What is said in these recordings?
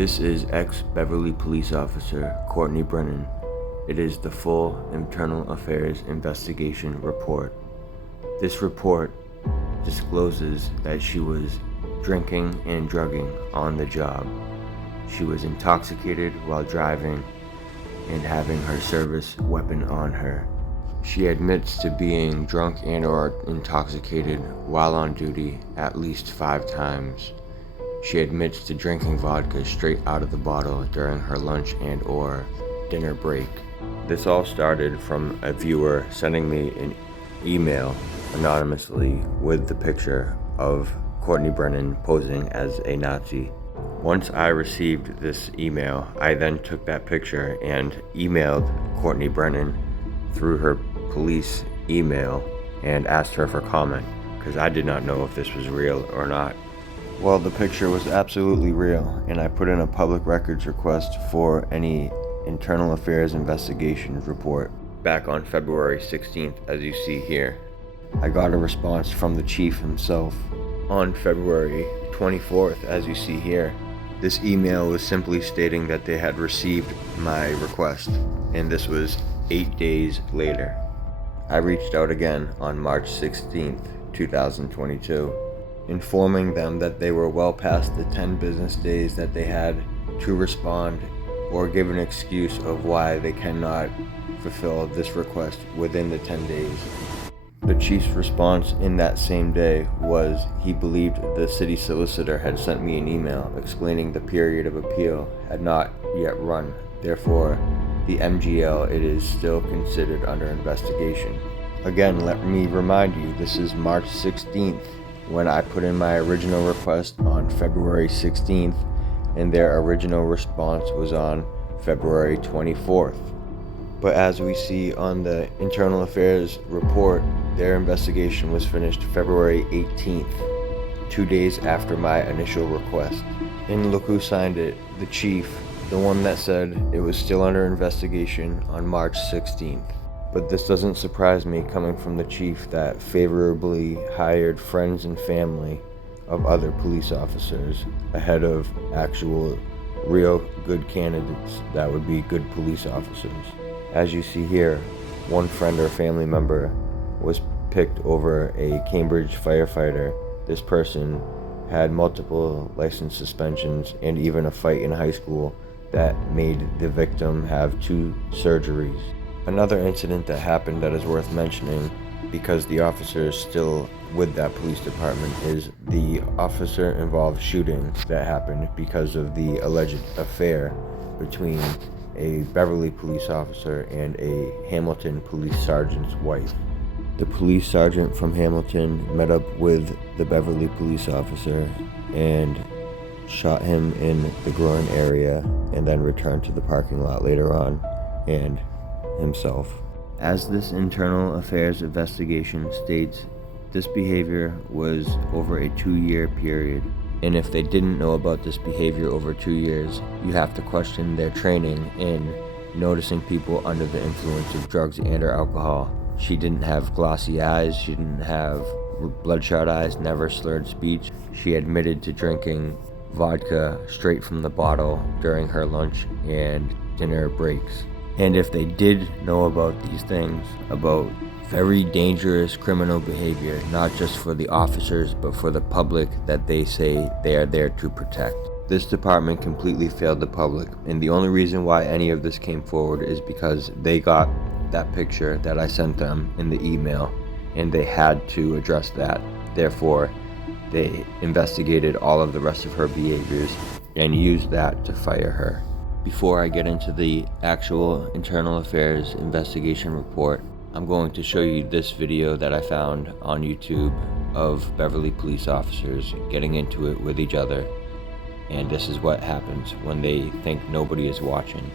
This is ex-Beverly police officer Courtney Brennan. It is the full Internal Affairs Investigation Report. This report discloses that she was drinking and drugging on the job. She was intoxicated while driving and having her service weapon on her. She admits to being drunk and or intoxicated while on duty at least 5 times. She admits to drinking vodka straight out of the bottle during her lunch and or dinner break. This all started from a viewer sending me an email anonymously with the picture of Courtney Brennan posing as a Nazi. Once I received this email, I then took that picture and emailed Courtney Brennan through her police email and asked her for comment, because I did not know if this was real or not. Well, the picture was absolutely real, and I put in a public records request for any internal affairs investigation report back on February 16th, as you see here. I got a response from the chief himself on February 24th, as you see here. This email was simply stating that they had received my request, and this was 8 days later. I reached out again on March 16th, 2022. Informing them that they were well past the 10 business days that they had to respond or give an excuse of why they cannot fulfill this request within the 10 days. The chief's response in that same day was he believed the city solicitor had sent me an email explaining the period of appeal had not yet run. Therefore, the MGL, it is still considered under investigation. Again, let me remind you, this is March 16th. When I put in my original request on February 16th, and their original response was on February 24th. But as we see on the Internal Affairs report, their investigation was finished February 18th, 2 days after my initial request. And look who signed it, the chief, the one that said it was still under investigation on March 16th. But this doesn't surprise me coming from the chief that favorably hired friends and family of other police officers ahead of actual real good candidates that would be good police officers. As you see here, one friend or family member was picked over a Cambridge firefighter. This person had multiple license suspensions and even a fight in high school that made the victim have 2 surgeries. Another incident that happened that is worth mentioning, because the officer is still with that police department, is the officer-involved shooting that happened because of the alleged affair between a Beverly police officer and a Hamilton police sergeant's wife. The police sergeant from Hamilton met up with the Beverly police officer and shot him in the groin area and then returned to the parking lot later on and himself. As this internal affairs investigation states, this behavior was over a 2-year period, and if they didn't know about this behavior over 2 years, you have to question their training in noticing people under the influence of drugs and or alcohol. She didn't have glossy eyes, she didn't have bloodshot eyes, never slurred speech. She admitted to drinking vodka straight from the bottle during her lunch and dinner breaks. And if they did know about these things, about very dangerous criminal behavior, not just for the officers, but for the public that they say they are there to protect. This department completely failed the public, and the only reason why any of this came forward is because they got that picture that I sent them in the email, and they had to address that. Therefore, they investigated all of the rest of her behaviors and used that to fire her. Before I get into the actual internal affairs investigation report, I'm going to show you this video that I found on YouTube of Beverly police officers getting into it with each other. And this is what happens when they think nobody is watching.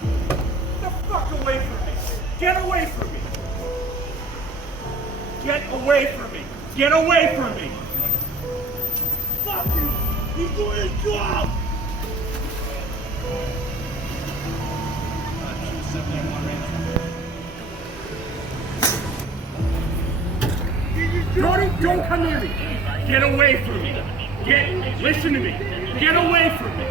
Get the fuck away from me! Get away from me! Get away from me! Get away from me! Fuck you! He's going to go out! Jordan, don't come near me! Get away from me! Listen to me. Get away from me.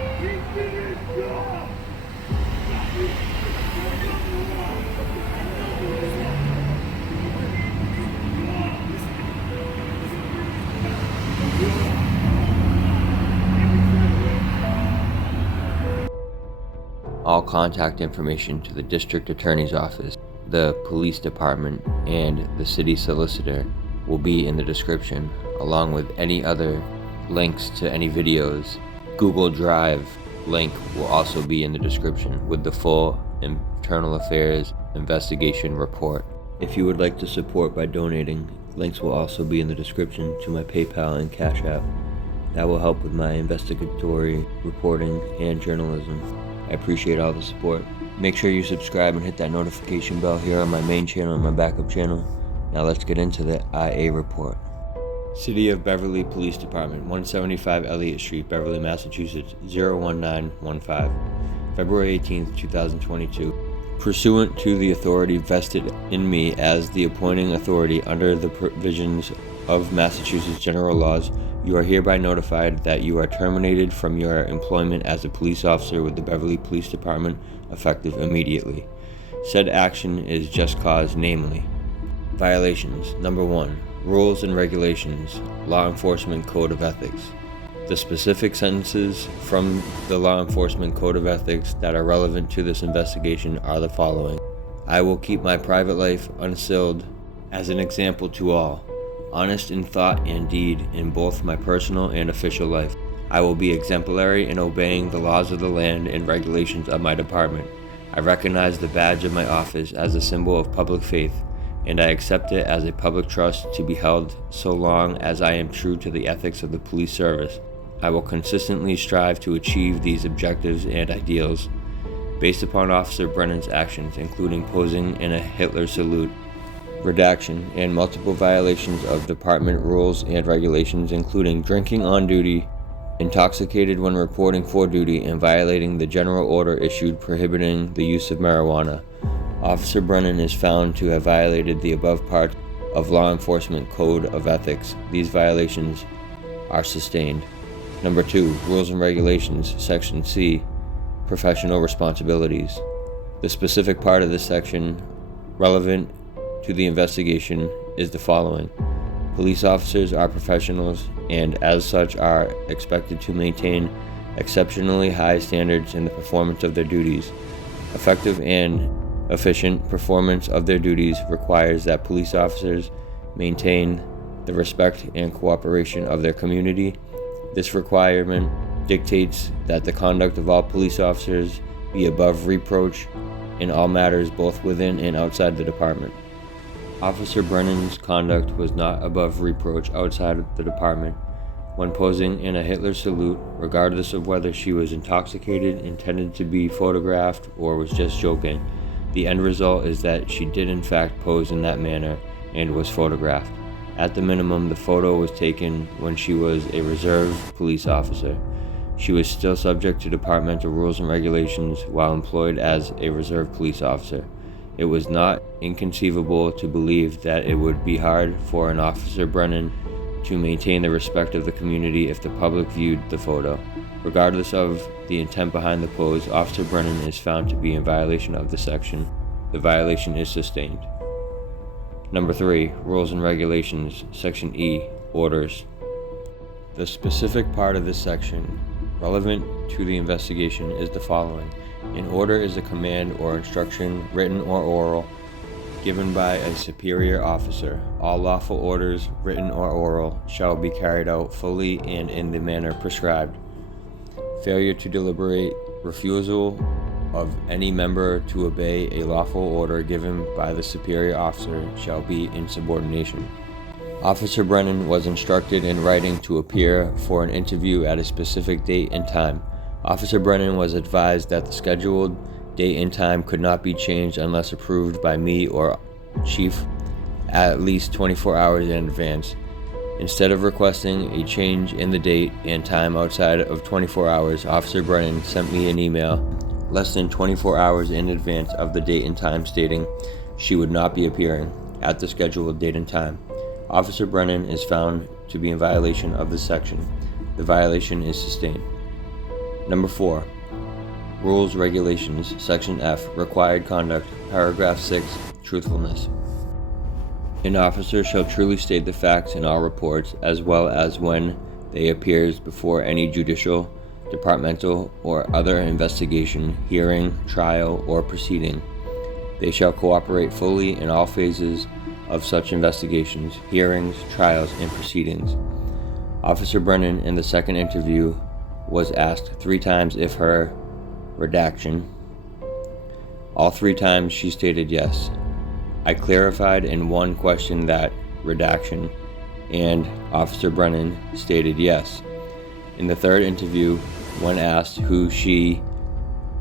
All contact information to the District Attorney's Office, the Police Department, and the City Solicitor will be in the description, along with any other links to any videos. Google Drive link will also be in the description with the full Internal Affairs investigation report. If you would like to support by donating, links will also be in the description to my PayPal and Cash App. That will help with my investigatory reporting and journalism. I appreciate all the support. Make sure you subscribe and hit that notification bell here on my main channel and my backup channel. Now let's get into the IA report. City of Beverly Police Department, 175 Elliott Street, Beverly, Massachusetts, 01915, February 18th, 2022. Pursuant to the authority vested in me as the appointing authority under the provisions of Massachusetts general laws, you are hereby notified that you are terminated from your employment as a police officer with the Beverly Police Department effective immediately. Said action is just cause, namely: violations. Number 1. Rules and regulations, Law Enforcement Code of Ethics. The specific sentences from the Law Enforcement Code of Ethics that are relevant to this investigation are the following. I will keep my private life unsealed as an example to all, honest in thought and deed in both my personal and official life. I will be exemplary in obeying the laws of the land and regulations of my department. I recognize the badge of my office as a symbol of public faith, and I accept it as a public trust to be held so long as I am true to the ethics of the police service. I will consistently strive to achieve these objectives and ideals. Based upon Officer Brennan's actions, including posing in a Hitler salute, redaction, and multiple violations of department rules and regulations, including drinking on duty, intoxicated when reporting for duty, and violating the general order issued prohibiting the use of marijuana, Officer Brennan is found to have violated the above parts of Law Enforcement Code of Ethics. These violations are sustained. Number 2. Rules and Regulations, Section C, Professional Responsibilities. The specific part of this section relevant to the investigation is the following. Police officers are professionals and as such are expected to maintain exceptionally high standards in the performance of their duties. Effective and efficient performance of their duties requires that police officers maintain the respect and cooperation of their community. This requirement dictates that the conduct of all police officers be above reproach in all matters both within and outside the department. Officer Brennan's conduct was not above reproach outside of the department. When posing in a Hitler salute, regardless of whether she was intoxicated, intended to be photographed, or was just joking, the end result is that she did in fact pose in that manner and was photographed. At the minimum, the photo was taken when she was a reserve police officer. She was still subject to departmental rules and regulations while employed as a reserve police officer. It was not inconceivable to believe that it would be hard for an Officer Brennan to maintain the respect of the community if the public viewed the photo. Regardless of the intent behind the pose, Officer Brennan is found to be in violation of the section. The violation is sustained. Number 3. Rules and Regulations, Section E, Orders. The specific part of this section relevant to the investigation is the following. An order is a command or instruction, written or oral, given by a superior officer. All lawful orders, written or oral, shall be carried out fully and in the manner prescribed. Failure to deliberate, refusal of any member to obey a lawful order given by the superior officer shall be insubordination. Officer Brennan was instructed in writing to appear for an interview at a specific date and time. Officer Brennan was advised that the scheduled date and time could not be changed unless approved by me or Chief at least 24 hours in advance. Instead of requesting a change in the date and time outside of 24 hours, Officer Brennan sent me an email less than 24 hours in advance of the date and time stating she would not be appearing at the scheduled date and time. Officer Brennan is found to be in violation of this section. The violation is sustained. Number 4. Rules, Regulations, Section F, Required Conduct, Paragraph 6, Truthfulness. An officer shall truly state the facts in all reports, as well as when they appears before any judicial, departmental, or other investigation, hearing, trial, or proceeding. They shall cooperate fully in all phases of such investigations, hearings, trials, and proceedings. Officer Brennan in the second interview was asked 3 times if her redaction. All 3 times she stated yes. I clarified in one question that redaction, and Officer Brennan stated yes. In the third interview, when asked who she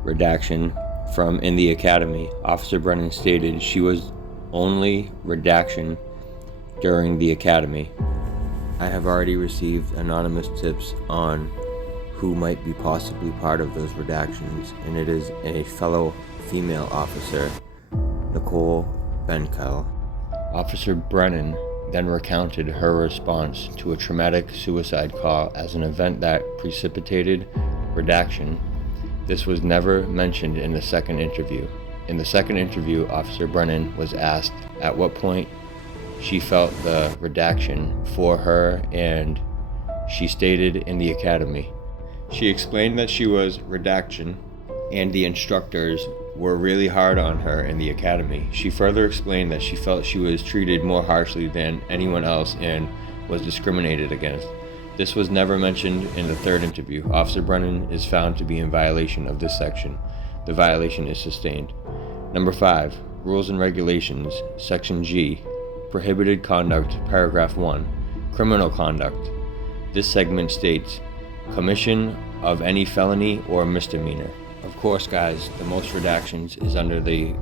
redaction from in the academy, Officer Brennan stated she was only redaction during the academy. I have already received anonymous tips on who might be possibly part of those redactions, and it is a fellow female officer, Nicole Benkel. Officer Brennan then recounted her response to a traumatic suicide call as an event that precipitated redaction. This was never mentioned in the second interview. In the second interview, Officer Brennan was asked at what point she felt the redaction for her, and she stated in the academy. She explained that she was redaction and the instructors were really hard on her in the academy. She further explained that she felt she was treated more harshly than anyone else and was discriminated against. This was never mentioned in the third interview. Officer Brennan is found to be in violation of this section. The violation is sustained. Number 5. Rules and Regulations, Section G, Prohibited Conduct, Paragraph 1, Criminal Conduct. This segment states, commission of any felony or misdemeanor. Of course, guys, the most redactions is under the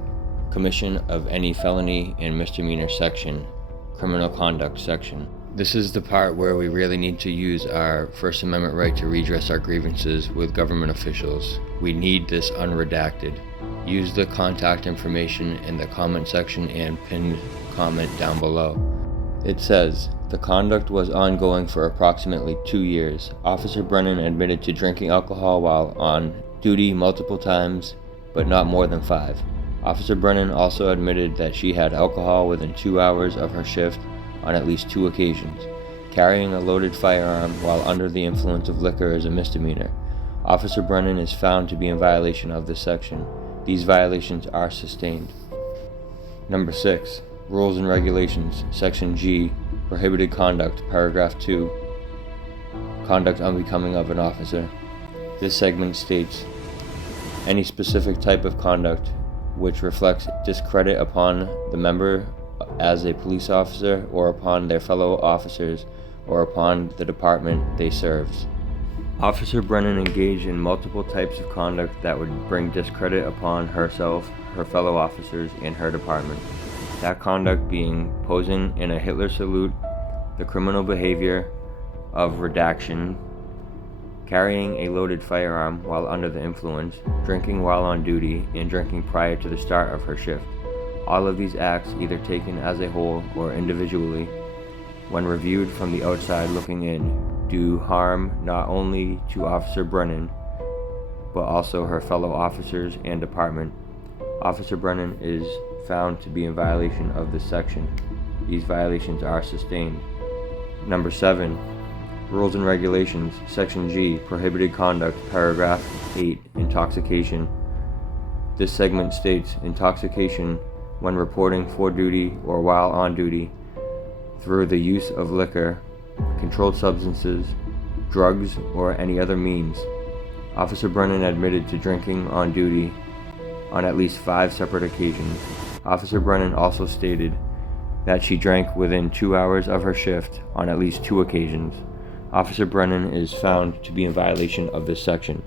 commission of any felony and misdemeanor section, criminal conduct section. This is the part where we really need to use our First Amendment right to redress our grievances with government officials. We need this unredacted. Use the contact information in the comment section and pinned comment down below. It says, the conduct was ongoing for approximately 2 years. Officer Brennan admitted to drinking alcohol while on duty multiple times, but not more than 5. Officer Brennan also admitted that she had alcohol within 2 hours of her shift on at least 2 occasions. Carrying a loaded firearm while under the influence of liquor is a misdemeanor. Officer Brennan is found to be in violation of this section. These violations are sustained. Number 6. Rules and Regulations, Section G, Prohibited Conduct, Paragraph 2, Conduct unbecoming of an officer. This segment states, any specific type of conduct which reflects discredit upon the member as a police officer or upon their fellow officers or upon the department they serves. Officer Brennan engaged in multiple types of conduct that would bring discredit upon herself, her fellow officers, and her department. That conduct being posing in a Hitler salute, the criminal behavior of redaction, carrying a loaded firearm while under the influence, drinking while on duty, and drinking prior to the start of her shift. All of these acts, either taken as a whole or individually, when reviewed from the outside looking in, do harm not only to Officer Brennan, but also her fellow officers and department. Officer Brennan is found to be in violation of this section. These violations are sustained. Number 7. Rules and Regulations, Section G, Prohibited Conduct, Paragraph 8, Intoxication. This segment states, intoxication when reporting for duty or while on duty through the use of liquor, controlled substances, drugs, or any other means. Officer Brennan admitted to drinking on duty on at least 5 separate occasions. Officer Brennan also stated that she drank within 2 hours of her shift on at least 2 occasions. Officer Brennan is found to be in violation of this section.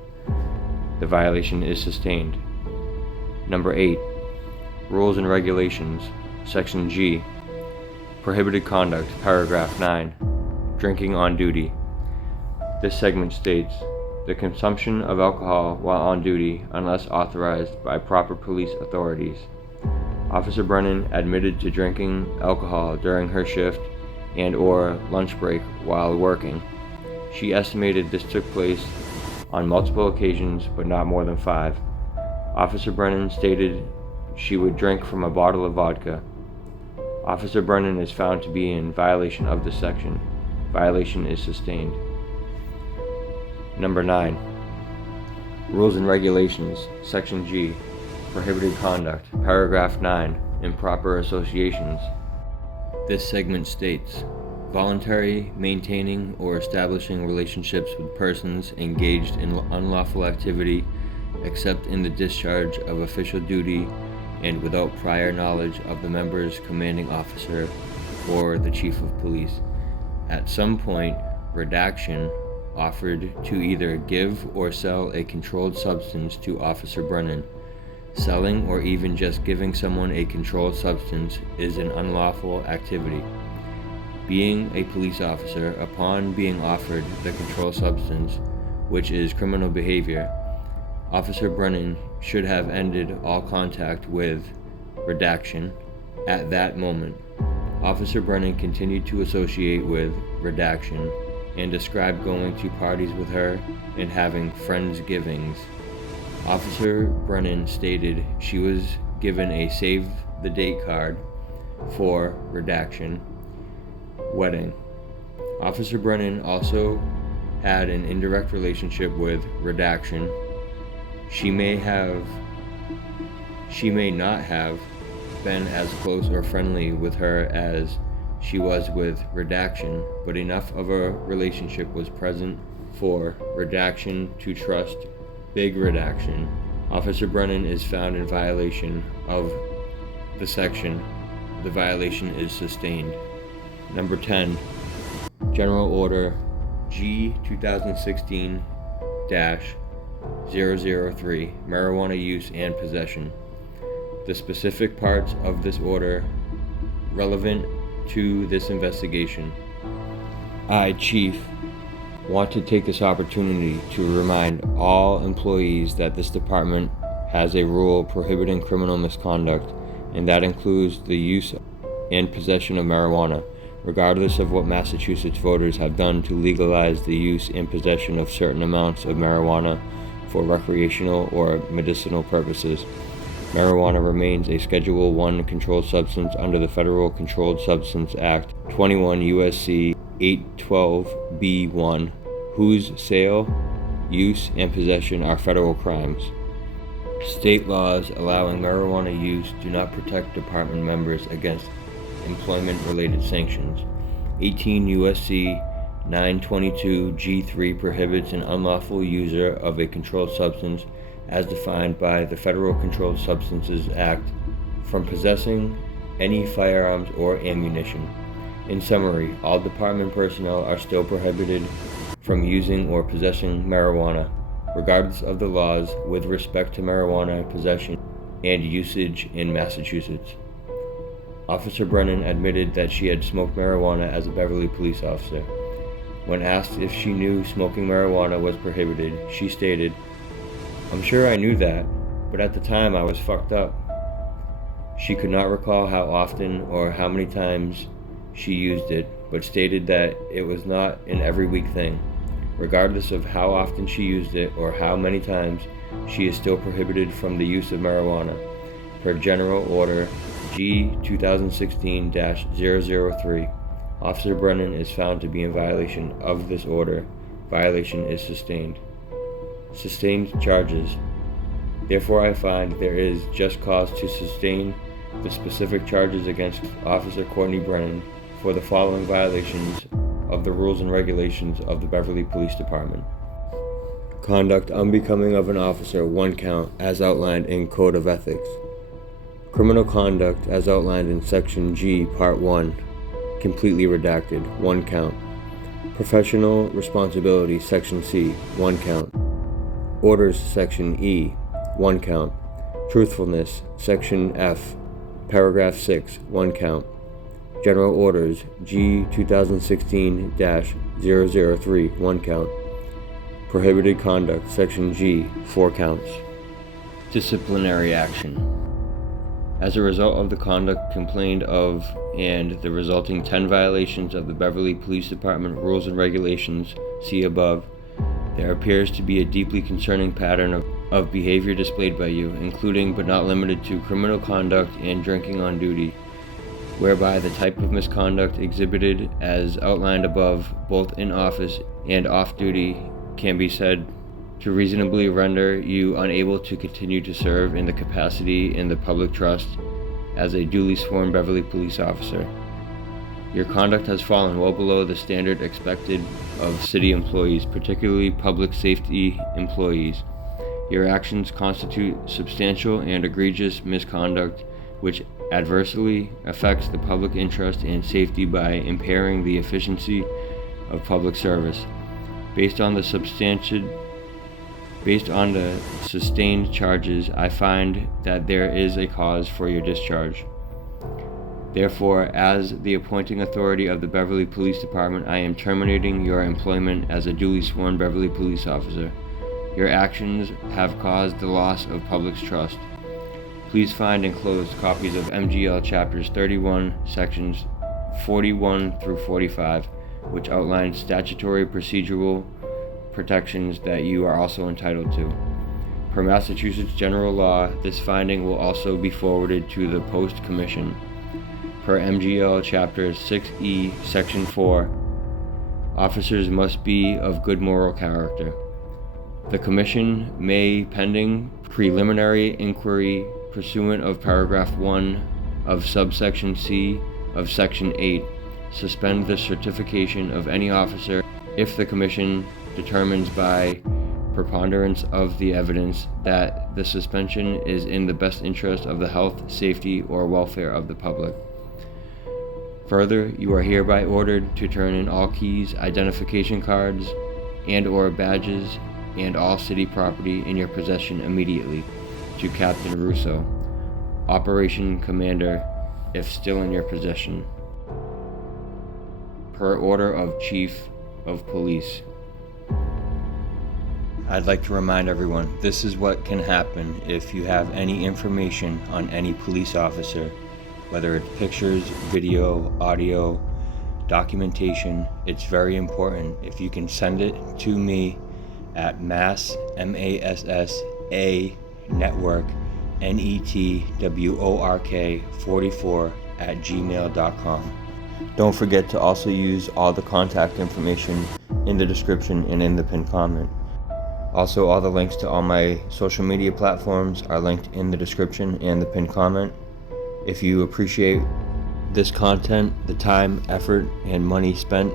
The violation is sustained. Number 8. Rules and Regulations, Section G, Prohibited Conduct, Paragraph 9, Drinking on Duty. This segment states, the consumption of alcohol while on duty unless authorized by proper police authorities. Officer Brennan admitted to drinking alcohol during her shift and or lunch break while working. She estimated this took place on multiple occasions, but not more than 5. Officer Brennan stated she would drink from a bottle of vodka. Officer Brennan is found to be in violation of this section. Violation is sustained. Number 9. Rules and Regulations, Section G, Prohibited Conduct, Paragraph 9, Improper Associations. This segment states, voluntary, maintaining, or establishing relationships with persons engaged in unlawful activity except in the discharge of official duty and without prior knowledge of the member's commanding officer or the chief of police. At some point, redaction offered to either give or sell a controlled substance to Officer Brennan. Selling or even just giving someone a controlled substance is an unlawful activity. Being a police officer, upon being offered the controlled substance, which is criminal behavior, Officer Brennan should have ended all contact with redaction at that moment. Officer Brennan continued to associate with redaction and described going to parties with her and having friendsgivings. Officer Brennan stated she was given a save-the-date card for redaction wedding. Officer Brennan also had an indirect relationship with redaction. She may not have been as close or friendly with her as she was with redaction, but enough of a relationship was present for redaction to trust big redaction. Officer Brennan is found in violation of the section. The violation is sustained. Number 10. General Order G 2016-003, Marijuana Use and Possession. The specific parts of this order relevant to this investigation. I, Chief, want to take this opportunity to remind all employees that this department has a rule prohibiting criminal misconduct, and that includes the use and possession of marijuana, regardless of what Massachusetts voters have done to legalize the use and possession of certain amounts of marijuana for recreational or medicinal purposes. Marijuana remains a Schedule I controlled substance under the Federal Controlled Substance Act 21 U.S.C. 812b1, whose sale, use, and possession are federal crimes. State laws allowing marijuana use do not protect department members against employment-related sanctions. 18 U.S.C. 922 G3 prohibits an unlawful user of a controlled substance as defined by the Federal Controlled Substances Act from possessing any firearms or ammunition. In summary, all department personnel are still prohibited from using or possessing marijuana, regardless of the laws with respect to marijuana possession and usage in Massachusetts. Officer Brennan admitted that she had smoked marijuana as a Beverly police officer. When asked if she knew smoking marijuana was prohibited, she stated, "I'm sure I knew that, but at the time I was fucked up." She could not recall how often or how many times she used it, but stated that it was not an every week thing. Regardless of how often she used it or how many times, she is still prohibited from the use of marijuana. Per General Order G 2016-003, Officer Brennan is found to be in violation of this order. Violation is sustained. Sustained charges. Therefore, I find there is just cause to sustain the specific charges against Officer Courtney Brennan for the following violations of the rules and regulations of the Beverly Police Department. Conduct unbecoming of an officer, 1 count, as outlined in Code of Ethics. Criminal conduct as outlined in Section G, Part 1, completely redacted, 1 count. Professional responsibility, Section C, 1 count. Orders, Section E, 1 count. Truthfulness, Section F, Paragraph 6, 1 count. General Orders G 2016-003, 1 count. Prohibited conduct, Section G, 4 counts. Disciplinary action. As a result of the conduct complained of and the resulting 10 violations of the Beverly Police Department rules and regulations, see above, there appears to be a deeply concerning pattern of behavior displayed by you, including but not limited to criminal conduct and drinking on duty, whereby the type of misconduct exhibited as outlined above, both in office and off duty, can be said to reasonably render you unable to continue to serve in the capacity in the public trust as a duly sworn Beverly police officer. Your conduct has fallen well below the standard expected of city employees, particularly public safety employees. Your actions constitute substantial and egregious misconduct which adversely affects the public interest and safety by impairing the efficiency of public service. Based on the sustained charges, I find that there is a cause for your discharge. Therefore, as the appointing authority of the Beverly Police Department, I am terminating your employment as a duly sworn Beverly police officer. Your actions have caused the loss of public's trust. Please find enclosed copies of MGL Chapters 31, Sections 41 through 45, which outline statutory procedural protections that you are also entitled to. Per Massachusetts general law, this finding will also be forwarded to the Post Commission. Per MGL Chapter 6E, Section 4, officers must be of good moral character. The Commission may, pending preliminary inquiry pursuant of Paragraph 1 of Subsection C of Section 8, suspend the certification of any officer if the Commission determines by preponderance of the evidence that the suspension is in the best interest of the health, safety, or welfare of the public. Further, you are hereby ordered to turn in all keys, identification cards, and/or badges, and all city property in your possession immediately to Captain Russo, Operation Commander, if still in your possession. Per order of Chief of Police. I'd like to remind everyone, this is what can happen if you have any information on any police officer, whether it's pictures, video, audio, documentation. It's very important. If you can send it to me at MASSA network, network44@gmail.com. Don't forget to also use all the contact information in the description and in the pinned comment. Also, all the links to all my social media platforms are linked in the description and the pinned comment. If you appreciate this content, the time, effort, and money spent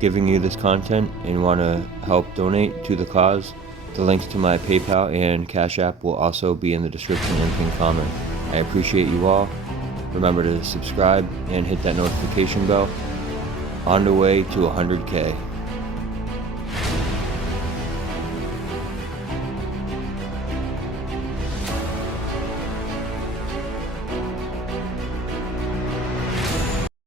giving you this content and want to help donate to the cause, the links to my PayPal and Cash App will also be in the description and pinned comment. I appreciate you all. Remember to subscribe and hit that notification bell. On the way to 100K.